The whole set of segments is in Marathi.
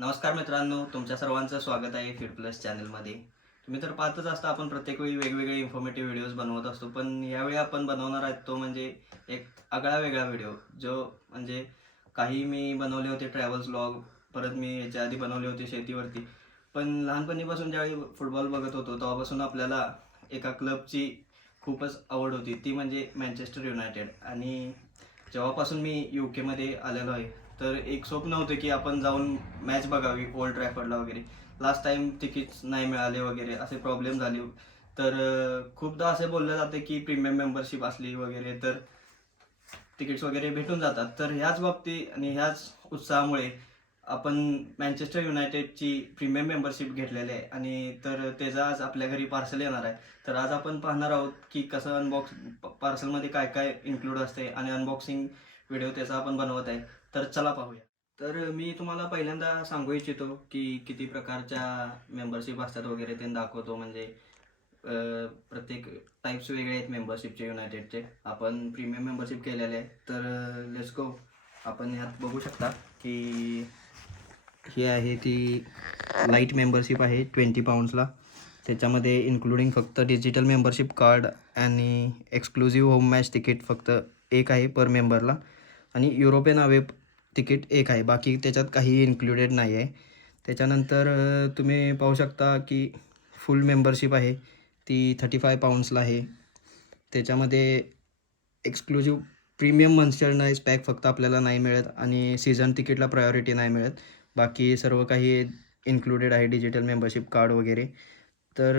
नमस्कार मित्रांनो, तुमच्या सर्वांचं स्वागत आहे फिट प्लस चॅनलमध्ये. तुम्ही तर पाहतच असता, आपण प्रत्येक वेळी वेगवेगळे इन्फॉर्मेटिव्ह व्हिडिओज बनवत असतो. पण यावेळी आपण बनवणार आहे तो म्हणजे एक आगळा वेगळा व्हिडिओ, जो म्हणजे काही मी बनवले होते ट्रॅव्हल्स व्लॉग, परत मी याच्या आधी बनवले होते शेतीवरती. पण लहानपणीपासून ज्यावेळी फुटबॉल बघत होतो तेव्हापासून आपल्याला एका क्लबची खूपच आवड होती, ती म्हणजे मँचेस्टर युनायटेड. आणि जेव्हापासून मी UK मध्ये आलेलो आहे, तर एक स्वप्न होतं की आपण जाऊन मॅच बघावी ओल्ड ट्रॅफर्डला वगैरे. लास्ट टाइम तिकीट्स नाही मिळाले वगैरे असे प्रॉब्लेम झाले. तर खूपदा असे बोललं जाते की प्रीमियम मेंबरशिप असली वगैरे तर तिकीट्स वगैरे भेटून जातात. तर ह्याच बाबतीत आणि ह्याच उत्साहामुळे आपण मँचेस्टर युनायटेडची प्रीमियम मेंबरशिप घेतलेली आहे, आणि तर त्याचा आज आपल्या घरी पार्सल येणार आहे. तर आज आपण पाहणार आहोत की कसं पार्सलमध्ये काय काय इन्क्लूड असते, आणि अनबॉक्सिंग व्हिडिओ त्याचा आपण बनवत आहे. तर चला पाहूया. तर मी तुम्हाला पहिल्यांदा सांगू इच्छितो की किती प्रकारच्या मेंबरशिप असतात वगैरे ते दाखवतो. म्हणजे प्रत्येक टाईप्स वेगळे आहेत मेंबरशिपचे युनायटेडचे. आपण प्रीमियम मेंबरशिप केलेले आहे. तर लेट्स गो. आपण ह्यात बघू शकता की ही आहे ती लाईट मेंबरशिप आहे 20 पाऊंड्सला. त्याच्यामध्ये इन्क्लुडिंग फक्त डिजिटल मेंबरशिप कार्ड आणि एक्सक्लुझिव्ह होम मॅच तिकीट फक्त एक आहे पर मेंबरला, आणि युरोपियन अवे तिकीट एक आहे. बाकी त्याच्यात काही इन्क्लुडेड नाही आहे. त्याच्यानंतर तुम्ही पाहू शकता की फुल मेंबरशिप आहे ती 35 पाऊंड्सला आहे. त्याच्यामध्ये एक्सक्लुझिव्ह प्रीमियम मर्चंडाईज पॅक फक्त आपल्याला नाही मिळत, आणि सीझन तिकीटला प्रायोरिटी नाही मिळत. बाकी सर्व काही इन्क्लुडेड आहे, डिजिटल मेंबरशिप कार्ड वगैरे. तर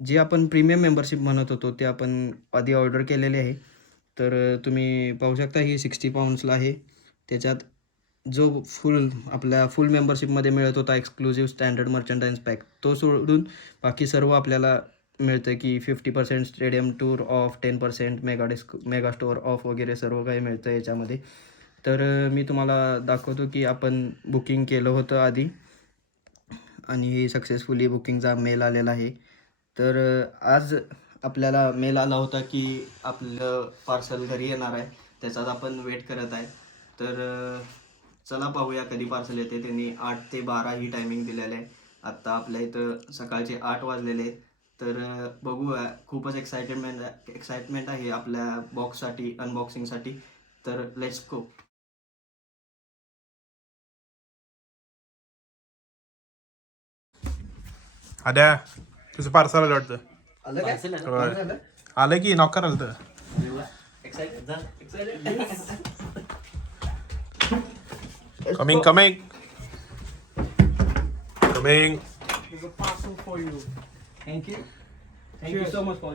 जे आपण प्रीमियम मेंबरशिप म्हणत होतो ते आपण आधी ऑर्डर केलेले आहे. तर तुम्ही पाहू शकता ही 60 पाऊंड्सला आहे. त्याच्यात जो आपल्या फुल मेंबरशिपमध्ये मिळत होता एक्सक्लुझिव्ह स्टँडर्ड मर्चंडाईज पॅक, तो सोडून बाकी सर्व आपल्याला मिळतं की 50% stadium tour of, 10% mega store of वगैरे सर्व काही मिळतं याच्यामध्ये. तर मी तुम्हाला दाखवतो की आपण बुकिंग केलं होतं आधी, आणि सक्सेसफुली बुकिंगचा मेल आलेला आहे. तर आज आपल्याला मेल आला होता की आपलं पार्सल घरी येणार आहे. त्याचाच आपण वेट करत आहे. तर चला पाहूया कधी पार्सल येते. त्यांनी 8 ते 12 ही टायमिंग दिलेलं आहे. आत्ता आपल्या इथं सकाळचे 8 वाजलेले आहेत. तर बघूया. खूपच एक्साइटमेंट आहे आपल्या बॉक्ससाठी, अनबॉक्सिंगसाठी. तर लेट्स गो. आद्या तुझं पार्सल आलं वाटतं. आलं काय? होय. आलं की नॉक करायला तर. Coming coming coming. Thank you so much for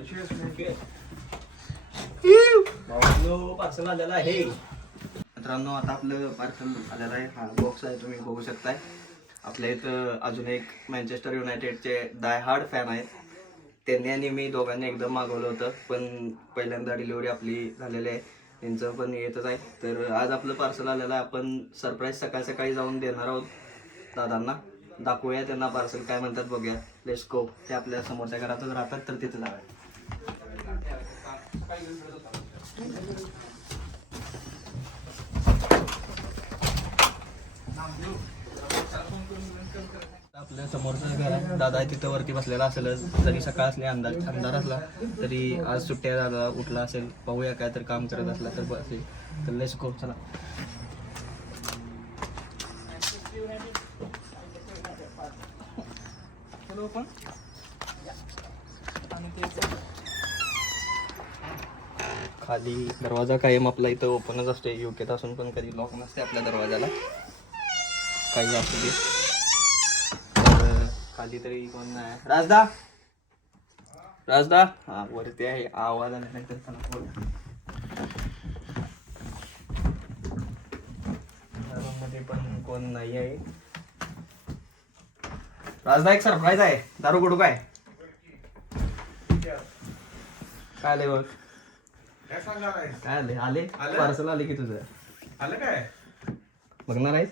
parcel आलेलं आहे. मित्रांनो, आता आपलं पार्सल आलेलं आहे. हा बॉक्स आहे, तुम्ही बघू शकताय. आपल्या इथं अजून एक मँचेस्टर युनायटेडचे डाय हार्ड फॅन आहेत. त्यांनी आणि मी दोघांनी एकदम मागवलं होतं, पण पहिल्यांदा डिलिव्हरी आपली झालेली आहे. त्यांचं पण येतच आहे. तर आज आपलं पार्सल आलेलं आहे. आपण सरप्राईज सकाळी सकाळी जाऊन देणार आहोत दादांना. दाखवूया त्यांना पार्सल काय म्हणतात, बघूया. Let's go. ते आपल्या समोरच्या घरातच राहतात, तर तिथे जाऊया. आपल्या समोरचं घर आहे. दादा आहे तिथं वरती बसलेला असेल. जरी सकाळ असली, अंधार असला तरी आज सुट्ट्या दादा उठला असेल. पाहूया काय तर काम करत असला तर बसेल. तर लेट्स गो. चला. खाली दरवाजा कायम आपला इथं ओपनच असते. UKत असून पण कधी लॉक नसते आपल्या दरवाजाला, काही असू दे. तर खाली तरी कोण नाही. राजदा हा वरती आहे. आवाज आला नाही तर चला बोल. मध्ये पण कोण नाही आहे. राजदा, एक सरप्राईज आहे. दारू कुठू काय आले बघ. काय आले? आले पार्सल आले की तुझं. आलं काय बघणार आहेस?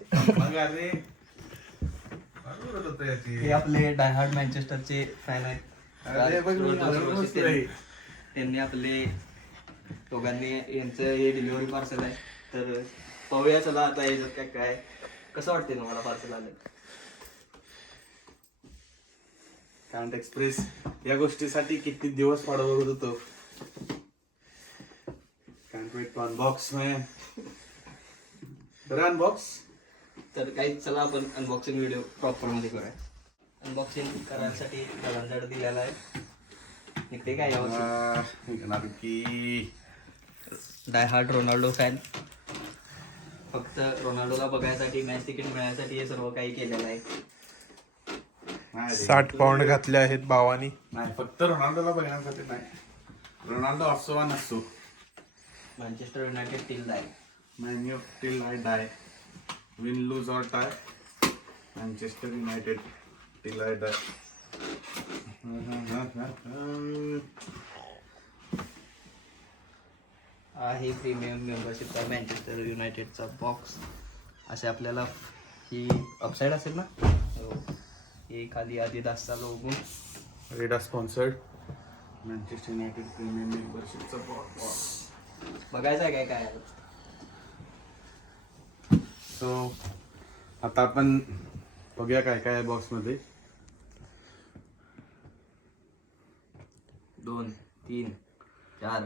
हे आपले डायहार्ड मँचेस्टरचे फॅन आहेत. त्यांनी आपले दोघांनी यांचं हे डिलिव्हरी पार्सल आहे. तर पाहूया चला आता याच्यात काय काय. कसं वाटते तुम्हाला पार्सल आलं? कांट एक्सप्रेस या गोष्टीसाठी किती दिवस वाट बघत होतो. Can't wait to unbox man. तर अनबॉक्स. तर काही चला आपण अनबॉक्सिंग व्हिडिओ प्रॉपर मध्ये करूया. अनबॉक्सिंग करायसाठी दादांकडे दिलेला आहे. निघते काय यावर्षी? निघणार की डाय हार्ड रोनाल्डो फॅन. फक्त रोनाल्डोला बघायसाठी मॅच तिकीट मिळण्यासाठी हे सर्व काही केलेलं आहे. 60 पाऊंड घातले आहेत भावानी. नाही, फक्त रोनाल्डोला बघण्यासाठी नाही. रोनाल्डो असो वा नसो, Manchester United till die. Man U till I die. Win lose or tie, Manchester United till I die. आहे प्रीमियम मेंबरशिपचा मँचेस्टर युनायटेडचा बॉक्स. असे आपल्याला ही अपसाईड असेल ना, हे खाली आदिदासचा लोगो. रेडा स्पॉन्सर्ड मँचेस्टर युनायटेड प्रीमियम मेंबरशिपचा बॉक्स. बघायचं आहे काय काय. सो आता आपण बघूया काय काय आहे बॉक्समध्ये. 2 3 4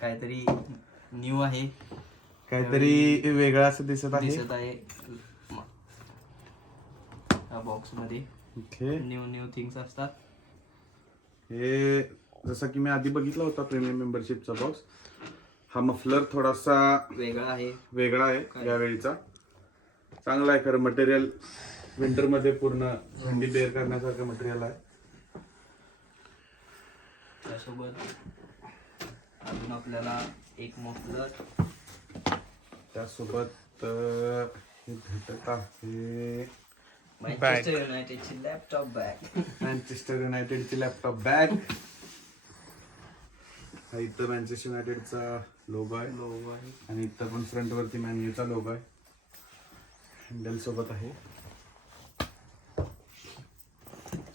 काहीतरी न्यू आहे, काहीतरी वेगळं असं दिसत आहे या बॉक्स मध्ये. ओके. न्यू थिंग्स असतात. हे जसं की मी आधी बघितला होता प्रीमियम मेंबरशिपचा बॉक्स. हा मफलर थोडासा वेगळा आहे यावेळीचा. चांगला आहे खरं. मटेरियल विंटर मध्ये पूर्ण थंडी बेअर करण्यासारखं मटेरियल आहे. त्यासोबत अजून आपल्याला एक मफलर, त्यासोबत हे भेटत आहे मँचेस्टर युनायटेडची लॅपटॉप बॅग. मँचेस्टर युनायटेडची लॅपटॉप बॅग. हा इथं मँचेस्टर युनायटेडचा लोगो आहे आणि इथं पण फ्रंट वरती मॅन्यूचा लोगो आहे. हँडल सोबत आहे.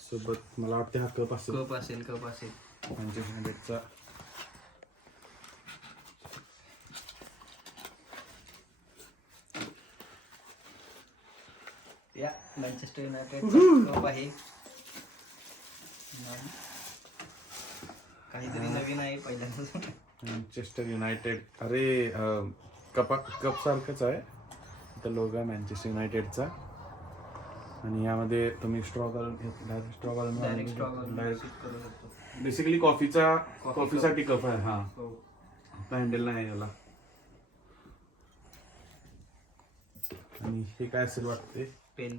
सोबत मला वाटते हा कप असेल. कप असेल मँचेस्टर युनायटेडचा. या मँचेस्टर युनायटेडचा कप आहे. काहीतरी नवीन आहे पहिल्यांदा. Manchester United. अरे कप सारखंच आहे. इथं लोगो आहे मँचेस्टर युनायटेडचा आणि यामध्ये तुम्ही स्ट्रॉ घालून डायरेक्ट करू शकतो. बेसिकली कॉफीसाठी कप आहे. हा, हँडल नाही याला. आणि हे काय असेल वाटते? पेन.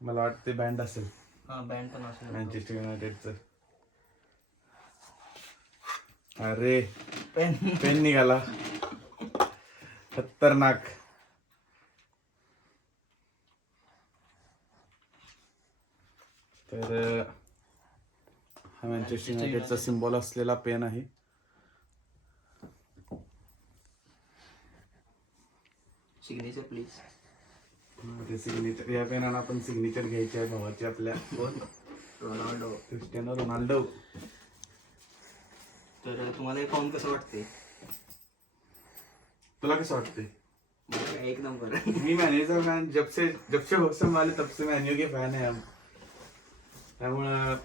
मला वाटते बँड असेल. हा, बँड पण असेल. मँचेस्टर युनायटेडचं. अरे पेन निघाला. खतरनाक. तर हा मँचेस्टर युनायटेडचा सिम्बॉल असलेला पेन आहे. Signature please. ते सिग्नेचर. या पेनाला आपण सिग्नेचर घ्यायची आहे भावाची आपल्या. रोनाल्डो. Cristiano Ronaldo. तर तुम्हाला हे पाहून कसं वाटते? तुला कसं वाटते? एक नंबर. मी मॅन्यूचा फॅन. जबसे होश संभाले तब से मॅन्यू के फॅन आहे हम. त्यामुळं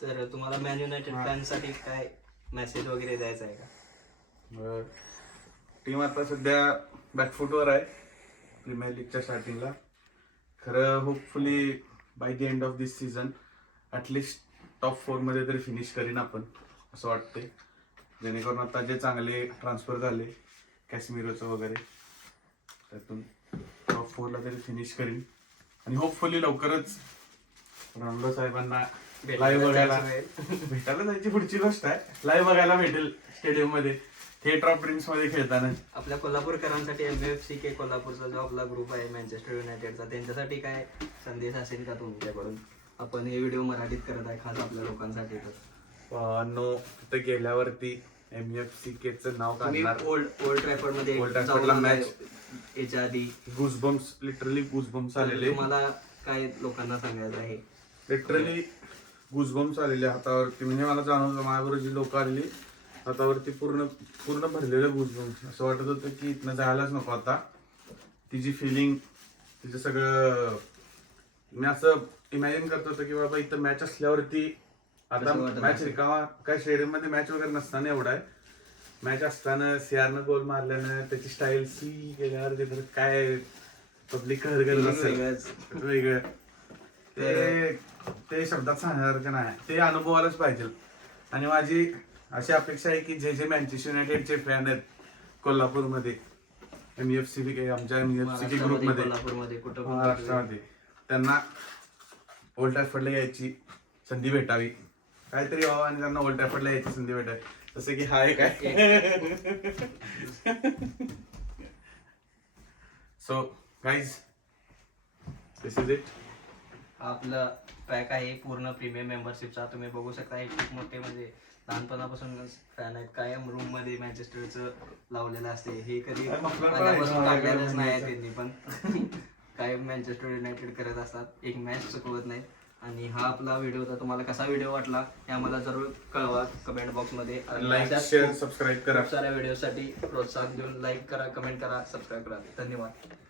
तर तुम्हाला मॅन युनायटेड फॅनसाठी काय मेसेज वगैरे द्यायचा आहे का? टीम आता सध्या बॅकफुटवर आहे प्रीमियर लीगच्या स्टार्टिंगला. खरं hopefully by the end of this season at least top 4 मध्ये तरी फिनिश करीन आपण असं वाटते. जेणेकरून आता जे चांगले ट्रान्सफर झाले कॅसमिरोचं वगैरे, त्यातून टॉप 4 ला तरी फिनिश करीन. आणि होपफुली लवकरच रोनाल्डो साहेबांना लाईव्ह बघायला भेटायला जायची पुढची गोष्ट आहे. लाईव्ह बघायला भेटेल स्टेडियम मध्ये, थिएटर ऑफ ड्रीम्स मध्ये खेळताना. आपल्या कोल्हापूरकरांसाठी MFCK कोल्हापूरचा जो आपला ग्रुप आहे मँचेस्टर युनायटेडचा, त्यांच्यासाठी काय संदेश असेल का तुमच्याकडून? आपण हे व्हिडिओ मराठीत करत आहे खास आपल्या लोकांसाठी. तर नो, तिथे गेल्यावरती MFCK चं नाव काढणार. ओल्ड ट्रॅफर्ड मध्ये मॅच याच्या आधी गुजबम्स, लिटरली गुजबम्स आलेले. तुम्हाला काय लोकांना सांगायचं आहे? लिटरली गुजबम्स आलेले हातावरती. म्हणजे मला जाणवलं माझ्याबरोबर जी लोक आलेली हातावरती पूर्ण पूर्ण भरलेलं गुजबम्स. असं वाटत होतं की इथनं जायलाच नको आता. तिची फिलिंग, तिचं सगळं मी असं इमॅजिन करत होतो की बाबा इथं मॅच असल्यावरती आता कसं वाटत मॅच असेल? रिकामा, काय स्टेडियम मध्ये मॅच वगैरे नसताना एवढा आहे. मॅच असताना सीआरनं गोल मारल्यानं त्याची स्टाईल सी केल्यावर तिथं काय पब्लिक कहर करत असेल वेगळं. ते ते शब्दात सांगण्यासारखं नाही, ते अनुभवायलाच पाहिजे. आणि माझी अशी अपेक्षा आहे की जे जे मँचेस्टर युनायटेडचे फॅन आहेत कोल्हापूरमध्ये, MFC आमच्या MFC ग्रुपमध्ये, कोल्हापूरमध्ये कुठं पण महाराष्ट्रामध्ये, त्यांना ओल्ड ट्रॅफर्डला यायची संधी भेटावी, काहीतरी व्हावं आणि त्यांना ओल्ड ट्रॅफर्डला यायची संधी भेटावी. जसं की हा एक आहे. So guys, this is it. आपलं पॅक आहे पूर्ण प्रीमियम मेंबरशिपचा. तुम्ही बघू शकता हे खूप मोठे, म्हणजे लहानपणापासूनच फॅन आहेत. कायम रूम मध्ये मँचेस्टरचं लावलेलं असते. हे कधी आल्यापासून काढलेलंच नाही आहे त्यांनी, पण कायम मँचेस्टर युनायटेड करत असतात, एक मॅच चुकवत नाहीत. आणि हा आपला व्हिडिओ होता. तुम्हाला कसा व्हिडिओ वाटला हे आम्हाला जरूर कळवा कमेंट बॉक्समध्ये. आणि लाईक, अशाच शेअर, खूप सबस्क्राईब करा. साऱ्या व्हिडिओसाठी प्रोत्साहन देऊन लाईक करा, कमेंट करा, सबस्क्राईब करा. धन्यवाद.